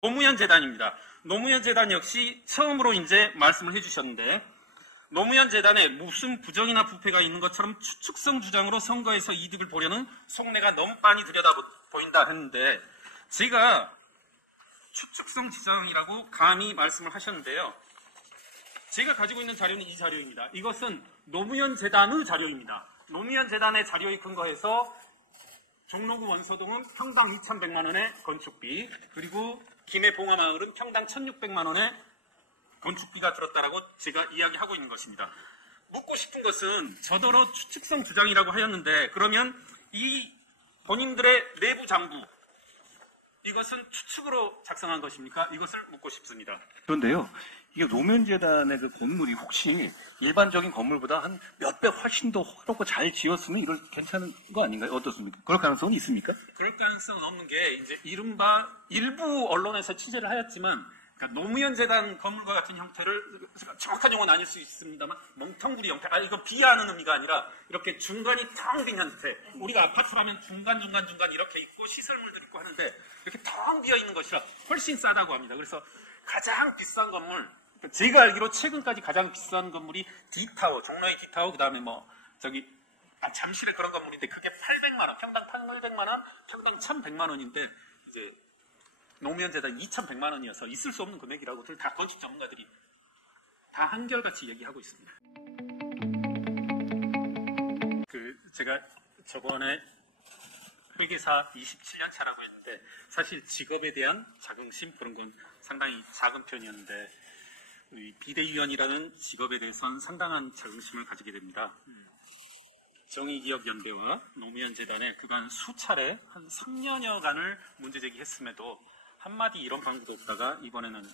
노무현 재단입니다. 노무현 재단 역시 처음으로 이제 말씀을 해주셨는데, 노무현 재단에 무슨 부정이나 부패가 있는 것처럼 추측성 주장으로 선거에서 이득을 보려는 속내가 너무 빤히 들여다 보인다 했는데, 제가 추측성 주장이라고 감히 말씀을 하셨는데요. 제가 가지고 있는 자료는 이 자료입니다. 이것은 노무현 재단의 자료입니다. 노무현 재단의 자료에 근거해서 종로구 원서동은 평당 2,100만 원의 건축비, 그리고 김해 봉화마을은 평당 1,600만 원의 건축비가 들었다라고 제가 이야기하고 있는 것입니다. 묻고 싶은 것은 저더러 추측성 주장이라고 하였는데, 그러면 이 본인들의 내부 장부, 이것은 추측으로 작성한 것입니까? 이것을 묻고 싶습니다. 그런데요, 이게 노무현재단의 그 건물이 혹시 일반적인 건물보다 한 몇 배 훨씬 더 화롭고 잘 지었으면 이걸 괜찮은 거 아닌가요? 어떻습니까? 그럴 가능성은 있습니까? 그럴 가능성은 없는 게, 이제 이른바 일부 언론에서 취재를 하였지만, 그러니까 노무현 재단 건물과 같은 형태를, 정확한 용어는 아닐 수 있습니다만 멍텅구리 형태, 이거 비하하는 의미가 아니라 이렇게 중간이 텅 빈 형태, 우리가 아파트라면 중간 이렇게 있고 시설물들 있고 하는데 이렇게 텅 비어 있는 것이라 훨씬 싸다고 합니다. 그래서 가장 비싼 건물, 제가 알기로 최근까지 가장 비싼 건물이 D타워, 종로의 D타워, 그 다음에 잠실에 그런 건물인데 그게 800만 원, 평당 800만 원, 평당 1,100만 원인데 이제 노무현 재단 2,100만 원이어서 있을 수 없는 금액이라고 다 건축 전문가들이 다 한결같이 얘기하고 있습니다. 제가 저번에 회계사 27년 차라고 했는데, 사실 직업에 대한 자긍심, 그런 건 상당히 작은 편이었는데, 비대위원이라는 직업에 대해서는 상당한 자긍심을 가지게 됩니다. 정의기억연대와 노무현 재단에 그간 수차례 한 3년여간을 문제제기했음에도 한마디 이런 방구도 없다가 이번에는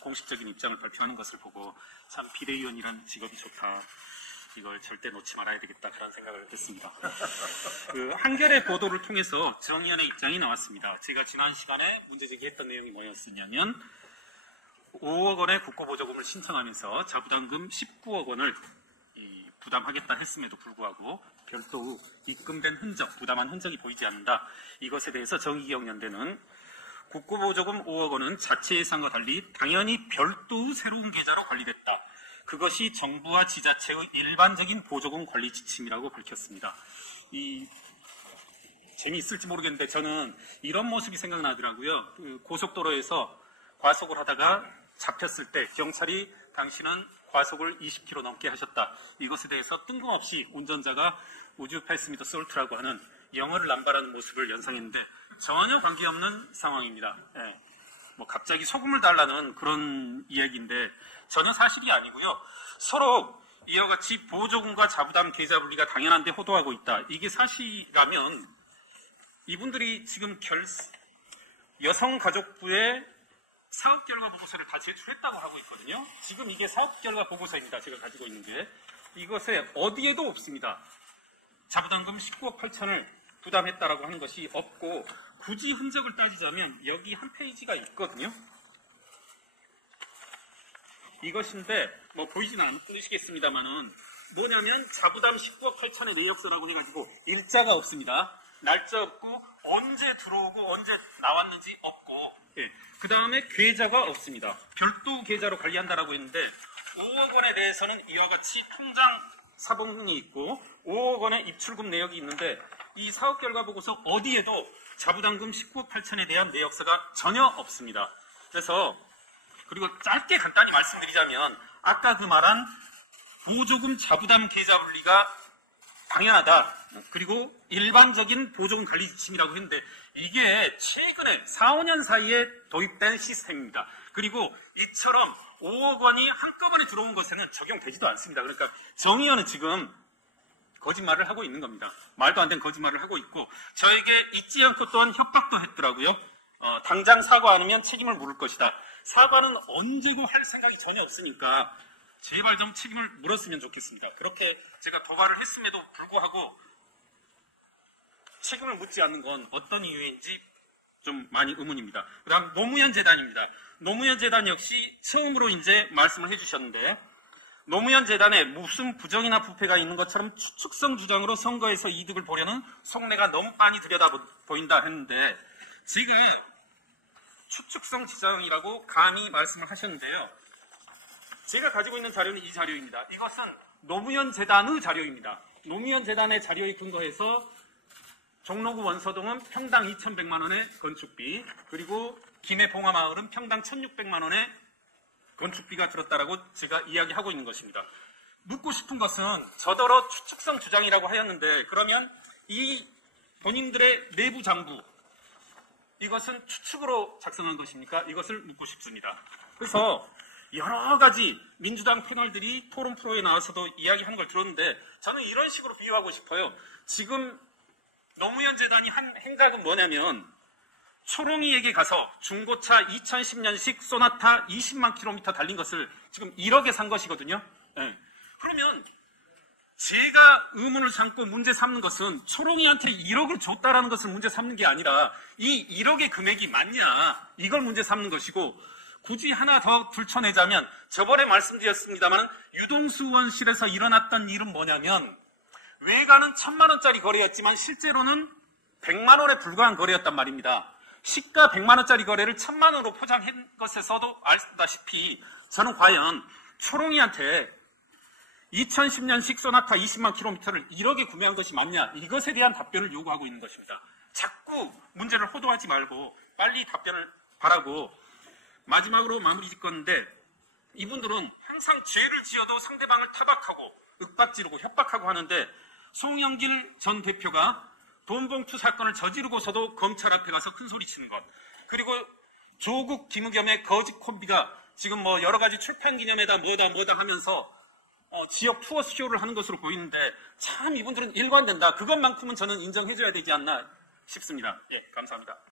공식적인 입장을 발표하는 것을 보고 참 비대위원이라는 직업이 좋다, 이걸 절대 놓지 말아야 되겠다, 그런 생각을 했습니다. 한겨레 보도를 통해서 정의연의 입장이 나왔습니다. 제가 지난 시간에 문제제기했던 내용이 뭐였었냐면, 5억 원의 국고보조금을 신청하면서 자부담금 19억 원을 부담하겠다 했음에도 불구하고 별도의 입금된 흔적, 부담한 흔적이 보이지 않는다. 이것에 대해서 정의기억연대는 국고보조금 5억 원은 자체 예산과 달리 당연히 별도의 새로운 계좌로 관리됐다. 그것이 정부와 지자체의 일반적인 보조금 관리 지침이라고 밝혔습니다. 재미있을지 모르겠는데 저는 이런 모습이 생각나더라고요. 고속도로에서 과속을 하다가 잡혔을 때 경찰이 당신은 과속을 20km 넘게 하셨다, 이것에 대해서 뜬금없이 운전자가 Would you pass me the salt라고 하는 영어를 남발하는 모습을 연상했는데 전혀 관계없는 상황입니다. 갑자기 소금을 달라는 그런 이야기인데 전혀 사실이 아니고요. 서로 이와 같이 보조금과 자부담 계좌 분리가 당연한데 호도하고 있다, 이게 사실이라면 이분들이 지금 여성가족부에 사업 결과 보고서를 다 제출했다고 하고 있거든요. 지금 이게 사업 결과 보고서입니다. 제가 가지고 있는 게. 이것에 어디에도 없습니다. 자부담금 19억 8천을 부담했다라고 하는 것이 없고, 굳이 흔적을 따지자면 여기 한 페이지가 있거든요. 이것인데 보이지는 않으시겠습니다만은 뭐냐면 자부담 19억 8천의 내역서라고 해가지고 일자가 없습니다. 날짜 없고 언제 들어오고 언제 나왔는지 없고, 그 다음에 계좌가 없습니다. 별도 계좌로 관리한다라고 했는데 5억 원에 대해서는 이와 같이 통장 사본이 있고 5억 원의 입출금 내역이 있는데 이 사업 결과 보고서 어디에도 자부담금 19억 8천에 대한 내역서가 전혀 없습니다. 그리고 짧게 간단히 말씀드리자면 아까 그 말한 보조금 자부담 계좌 분리가 당연하다, 그리고 일반적인 보조금 관리 지침이라고 했는데 이게 최근에 4, 5년 사이에 도입된 시스템입니다. 그리고 이처럼 5억 원이 한꺼번에 들어온 것에는 적용되지도 않습니다. 그러니까 정의연은 지금 거짓말을 하고 있는 겁니다. 말도 안 되는 거짓말을 하고 있고, 저에게 잊지 않고 또한 협박도 했더라고요. 당장 사과 안 하면 책임을 물을 것이다. 사과는 언제고 할 생각이 전혀 없으니까 제발 좀 책임을 물었으면 좋겠습니다. 그렇게 제가 도발을 했음에도 불구하고 책임을 묻지 않는 건 어떤 이유인지 좀 많이 의문입니다. 그 다음 노무현 재단입니다. 노무현 재단 역시 처음으로 이제 말씀을 해주셨는데, 노무현 재단에 무슨 부정이나 부패가 있는 것처럼 추측성 주장으로 선거에서 이득을 보려는 속내가 너무 빤히 들여다 보인다 했는데, 지금 추측성 지정이라고 감히 말씀을 하셨는데요. 제가 가지고 있는 자료는 이 자료입니다. 이것은 노무현 재단의 자료입니다. 노무현 재단의 자료에 근거해서 종로구 원서동은 평당 2,100만 원의 건축비, 그리고 김해 봉화마을은 평당 1,600만 원의 건축비가 들었다라고 제가 이야기하고 있는 것입니다. 묻고 싶은 것은 저더러 추측성 주장이라고 하였는데, 그러면 이 본인들의 내부 장부, 이것은 추측으로 작성한 것입니까? 이것을 묻고 싶습니다. 그래서 여러 가지 민주당 패널들이 토론 프로에 나와서도 이야기하는 걸 들었는데, 저는 이런 식으로 비유하고 싶어요. 지금 노무현 재단이 한 행각은 뭐냐면, 초롱이에게 가서 중고차 2010년식 소나타 20만 킬로미터 달린 것을 지금 1억에 산 것이거든요. 네. 그러면 제가 의문을 삼고 문제 삼는 것은 초롱이한테 1억을 줬다라는 것을 문제 삼는 게 아니라 이 1억의 금액이 맞냐, 이걸 문제 삼는 것이고, 굳이 하나 더 들춰내자면 저번에 말씀드렸습니다만 유동수 원실에서 일어났던 일은 뭐냐면, 외관은 1,000만 원짜리 거래였지만 실제로는 100만 원에 불과한 거래였단 말입니다. 시가 100만 원짜리 거래를 1,000만 원으로 포장한 것에서도 알다시피 저는 과연 초롱이한테 2010년식 소나타 20만 킬로미터를 1억에 구매한 것이 맞냐, 이것에 대한 답변을 요구하고 있는 것입니다. 자꾸 문제를 호도하지 말고 빨리 답변을 바라고, 마지막으로 마무리 짓 건데, 이분들은 항상 죄를 지어도 상대방을 타박하고 윽박지르고 협박하고 하는데, 송영길 전 대표가 돈봉투 사건을 저지르고서도 검찰 앞에 가서 큰 소리 치는 것, 그리고 조국 김의겸의 거짓 콤비가 지금 뭐 여러 가지 출판 기념회다 뭐다 하면서 지역 투어 쇼를 하는 것으로 보이는데, 참 이분들은 일관된다. 그것만큼은 저는 인정해줘야 되지 않나 싶습니다. 예, 감사합니다.